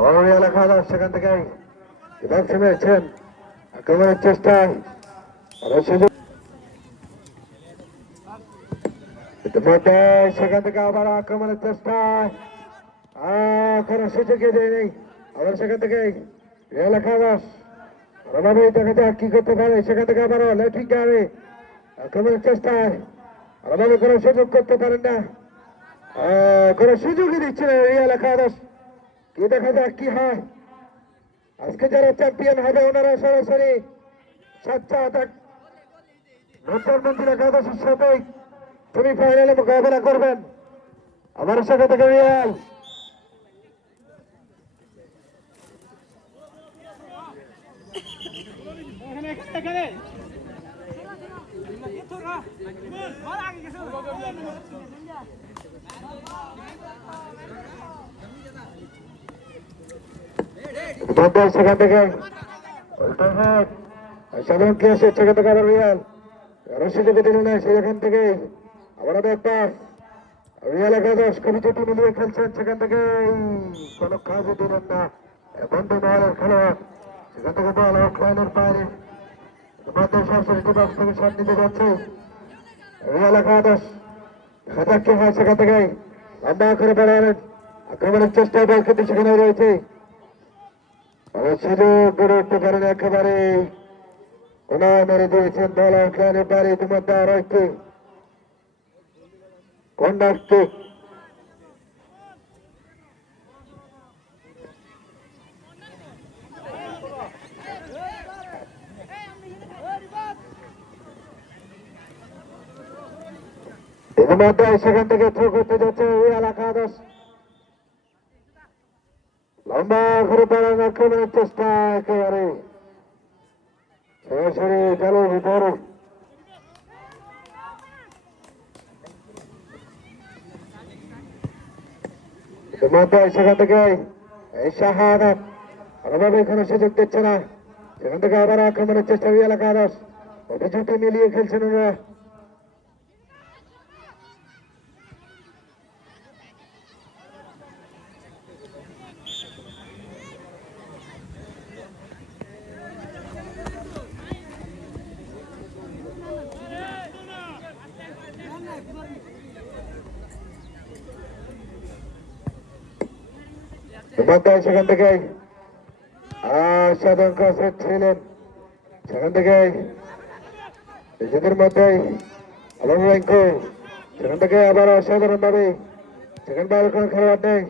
আবারও এলাকা সেখান থেকে বিভক্ত হয়েছেন আক্রমণের চেষ্টায় সুযোগ ইতিমধ্যে সেখান থেকে আবার আক্রমণের চেষ্টায় কোনো সুযোগই দেয়নি। আবার সেখান থেকে এলাকা দাস ভালোভাবে দেখা যাক কি করতে পারে। সেখান থেকে আবারও লেফটিং গাড়ি আক্রমণের চেষ্টায় ভালোভাবে কোনো সুযোগ করতে পারেন না, কোনো সুযোগই দিচ্ছে না এই এলাকা দাস। কি দেখা যাক কি হয়। আজকে যারা চ্যাম্পিয়ন হবে ওনারা সরাসরি একাদশের সাথে সেমিফাইনালে মোকাবেলা করবেন। আমার সাথে থেকে রিয়াল সেখান থেকে সাধারণ কি আসে সেখান থেকে আবার রিয়াল সুযোগে দিল না। সেখান থেকে আবার একটা রিয়াল একাদশ খুবই চুটি মিলিয়ে খেলছেন। সেখান থেকে কোনো কাজও দিলেন না বন্ধু মহলের খেলোয়াড়। সেখান থেকে বল লাইনের বাইরে সরাসরি বক্স থেকে শট নিতে যাচ্ছে রিয়াল একাদশ। দেখা কি হয়। সেখান থেকে লম্বা করে বেড়ালেন আক্রমণের চেষ্টায় বল কিন্তু সেখানে রয়েছে সুযোগ গড়ে উঠতে পারেন একেবারে ওনা মেরে দিয়েছেন বল লাইনের বাইরে। ইতিমধ্যে রয়েছে কর্নার কিক। ইতিমধ্যে সেখান থেকে থ্রো করতে যাচ্ছে রিয়াল একাদশ। লম্বা করে বেড়ানো আক্রমণের চেষ্টা একেবারে সরাসরি খেলোর ভিতরে সেখান থেকে শাহাদাত ভালোভাবে এখানে সুযোগ দিচ্ছে না। সেখান থেকে আবার আক্রমণের চেষ্টা রিয়াল একাদশ। অভিযোগটি মিলিয়ে খেলছেন ওরা। সেখান থেকে সাধারণ কাছে ছিলেন। সেখান থেকে নিজেদের মধ্যে সেখান থেকে আবার অসাধারণ ভাবে সেখান বাইরে কোনো খেলোয়াড় নেই।